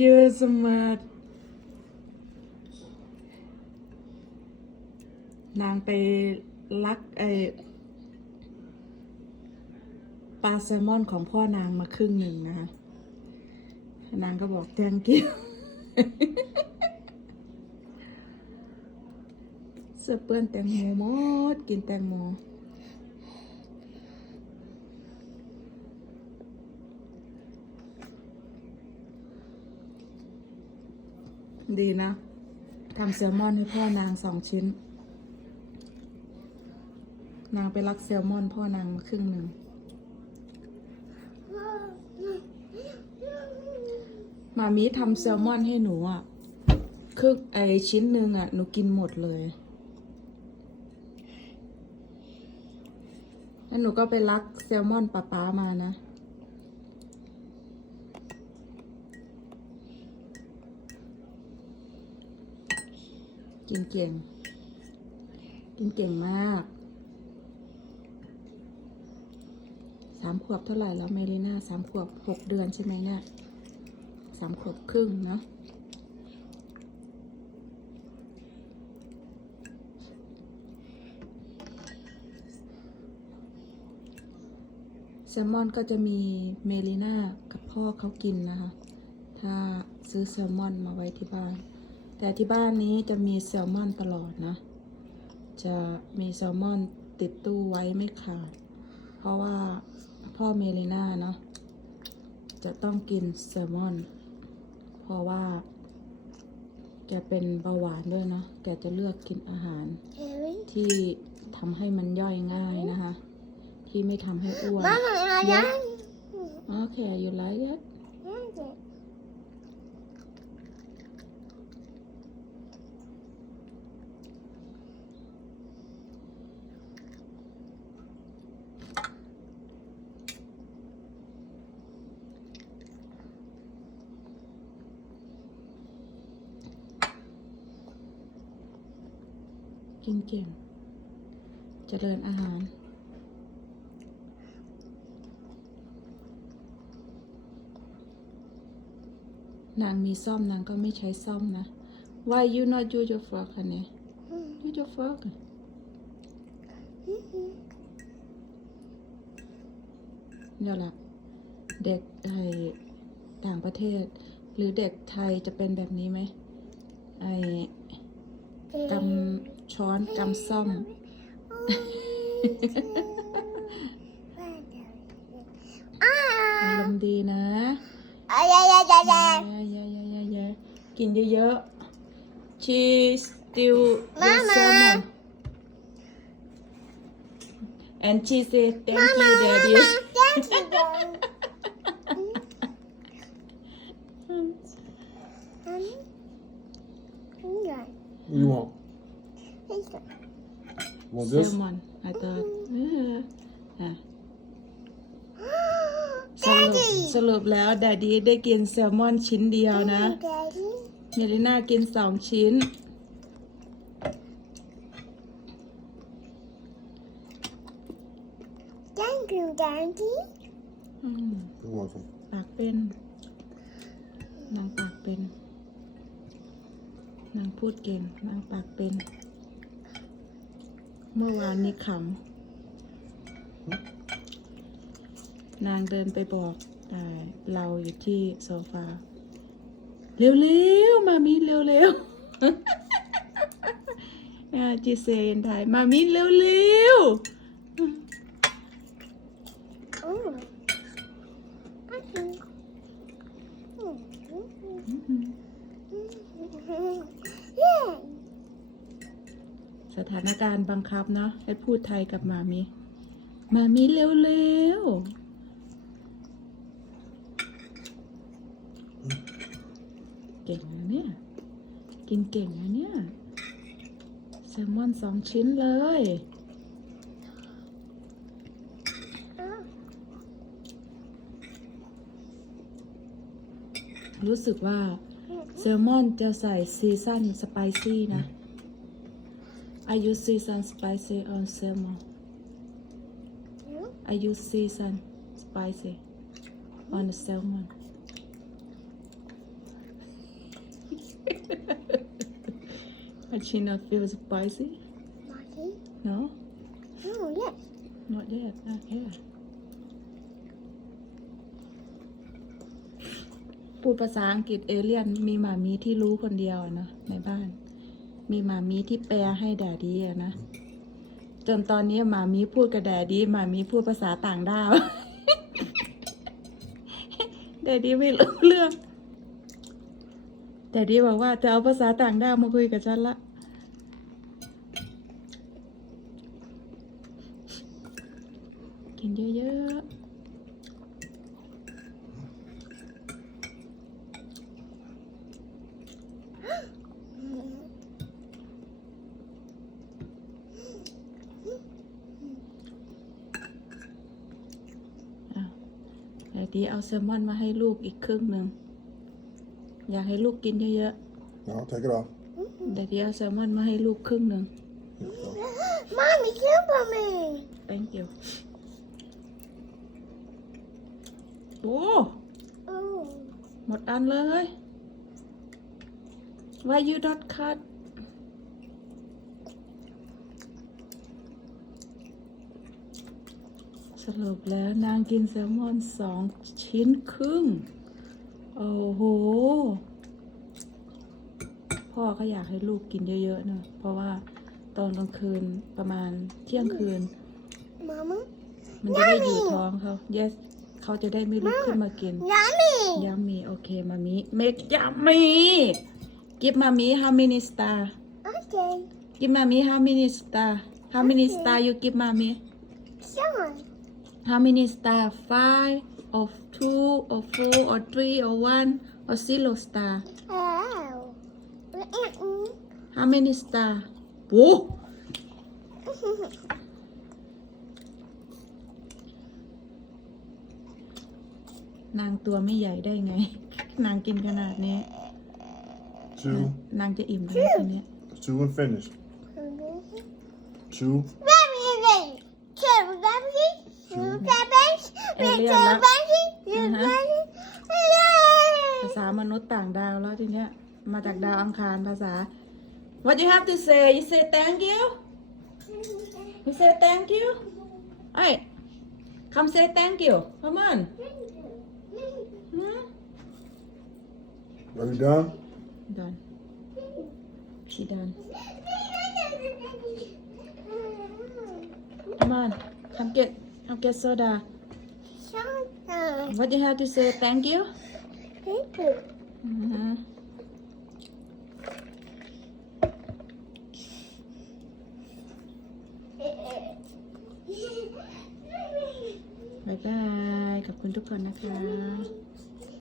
You're smart นางไปลักไอปลาแซลมอนของพ่อนางมาครึ่งหนึ่งนะคะ นางก็บอก thank you เสื้อเปื้อนแตงโมหมด กินแตงโม ดีนะทำแซลมอนให้พ่อนางสองชิ้น นางไปรักแซลมอนพ่อนางมาครึ่งหนึ่ง มามีทำแซลมอนให้หนูอะครึ่งไอชิ้นหนึ่งอะ หนูกินหมดเลย แล้วหนูก็ไปรักแซลมอนป้าป๊ามานะ กินเก่ง กินเก่งมาก สามขวบเท่าไหร่แล้วเมลิน่าสามขวบหกเดือนใช่ไหมเนี่ยสามขวบครึ่งเนาะแซลมอนก็จะมีเมลิน่ากับพ่อเขากินนะคะ ถ้าซื้อแซลมอนมาไว้ที่บ้าน แต่ที่บ้านนี้จะมีแซลมอนตลอดนะ จะมีแซลมอนติดตู้ไว้ไม่ขาด เพราะว่าพ่อเมลิน่าเนาะจะต้องกินแซลมอน เพราะว่าแกเป็นเบาหวานด้วยเนาะแกจะเลือกกินอาหาร ที่ทำให้มันย่อยง่ายนะคะ ที่ไม่ทำให้อ้วน Mama, I Yeah. like โอเค you like it it. กินเก่ง เจริญอาหาร นางมีซ่อมนางก็ไม่ใช้ซ่อมนะ Why you not use your fork คะเนี่ย Use your fork เดี๋ยวละเด็กไอต่างประเทศ หรือเด็กไทยจะเป็นแบบนี้ไหม ไอกำ ช้อนกำซ่อม อารมณ์ดีนะ Ay, ay, ay, ay, ยา ay. ยายายายากินเยอะๆ she still eat Mama. salmon and she say thank you daddy Thank you, Daddy. Mommy? Okay. What do you want? This one. Want this? salmon I thought เอออะสรุป Daddy. สรุปแล้ว daddy ได้กินแซลมอนชิ้นเดียวนะ Daddy. เมลิน่ากินสองชิ้น Thank you, Daddy. อืม You want some? ปากเป็น นางปากเป็น นางพูดเก่ง นางปากเป็น เมื่อวานนี้ขำนางเดินไปบอกแต่เราอยู่ที่โซฟา เร็วๆ มามีเร็วๆจีเซนไทยมามีเร็วๆ Okay. ๆ Yeah. ส ถานการณ์บังคับเนาะให้พูดไทยกับมามีมามีเร็วๆ เก่งนะเนี่ย กินเก่งนะเนี่ยแซลมอนสองชิ้นเลยรู้สึกว่าแซลมอนจะใส่ซีซันสไปซี่นะ I use season spicy on salmon I use season spicy on the salmon but she not feel spicy Marty? no Oh, yes. not yet not yet พูดภาษาอังกฤษเอเลียนมีหมามีที่รู้คนเดียวอะนะในบ้าน มีมามีที่แปลให้แดดดี้อะนะ จนตอนนี้มามีพูดกับแดดดี้มามีพูดภาษาต่างดาว แดดดี้ไม่รู้เรื่อง แดดดี้บอกว่าจะเอาภาษาต่างดาวมาคุยกับฉันละกินเยอะๆ เดี๋ยวดีเอาแซลมอนมาให้ลูกอีกครึ่งหนึ่ง อยากให้ลูกกินเยอะ No, take it off. ๆเดี๋ยวดีเอาแซลมอนมาให้ลูกครึ่งหนึ่ง Mommy, super me. thank you โอ้ Oh. หมดอันเลย why you not cut สรุปแล้วนางกินแซลมอนสองชิ้นครึ่ง โอ้โห พ่อก็อยากให้ลูกกินเยอะๆเนอะเพราะว่าตอนกลางคืนประมาณเที่ยงคืน Mama? มันจะได้อยู่ท้องเขา yes เขาจะได้ไม่ลุกขึ้นมากิน Yummy. ยามีโอเคมามิ make yummy give มามิ how many star Okay. give มามิ how many star how many star you give มามิ Sean. How many star five or two or four or three or one or zero star Oh. Mm-mm. how many star โอ้นางตัวไม่ใหญ่ได้ไง นางกินขนาดนี้ Chew, นางจะอิ่มแล้วทีเนี้ย chew and finish. Chew. Baby, baby. Two baby. Two baby. Alien Two lah. baby. Two Uh-huh. baby. ภาษามนุษย์ต่างดาวแล้วทีเนี้ยมาจากดาวอังคารภาษา What you have to say you say thank you you say thank you ไอ้ come say thank you come on hmm? Are you done? done she done come on come get come get soda Sean. What you have to say thank you Thank you. Mhm. บายบาย ขอบคุณทุกคนนะคะ